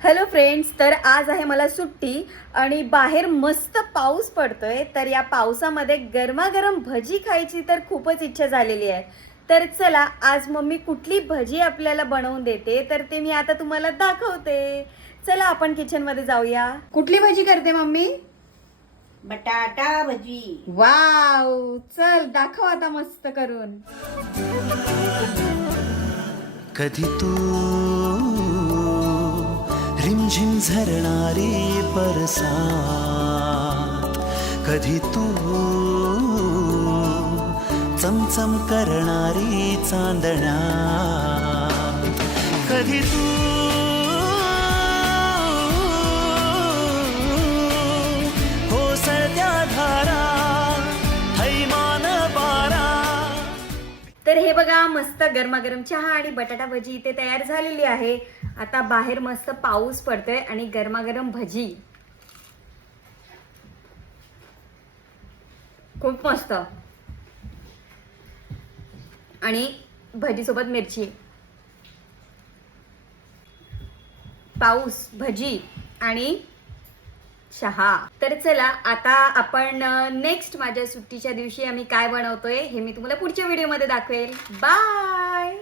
Hello friends, तर आज आहे मला सुट्टी आणि बाहेर मस्त पाऊस पडतोय. तर या पावसामध्ये गरमागरम भजी खायची तर खूपच इच्छा झालेली आहे. तर चला, आज मम्मी कुठली भजी आपल्याला बनवून देते तर ते मी आता तुम्हाला दाखवते. चला आपण किचन मध्ये जाऊया. कुठली भजी करते मम्मी? बटाटा भजी. वाव, चल दाखव आता मस्त करून. कधी तू रिमझिम झरणारी बरसात, कधी तू चमचम करणारी चांदण्या, कधी तू कोसळत्या धारा, थैमान बारा. तर हे बघा, मस्त गरमागरम चहा आणि बटाटा भजी इथे तयार झालेली आहे. आता बाहेर मस्त पाऊस पडतोय आणि गरमागरम भजी खूप मस्त. आणि भजी सोबत मिरची, पाऊस, भजी आणि चहा. तर चला आता आपण नेक्स्ट माझ्या सुट्टीच्या दिवशी आम्ही काय बनवतोय हे मी तुम्हाला पुढच्या व्हिडिओमध्ये दाखवेल. बाय.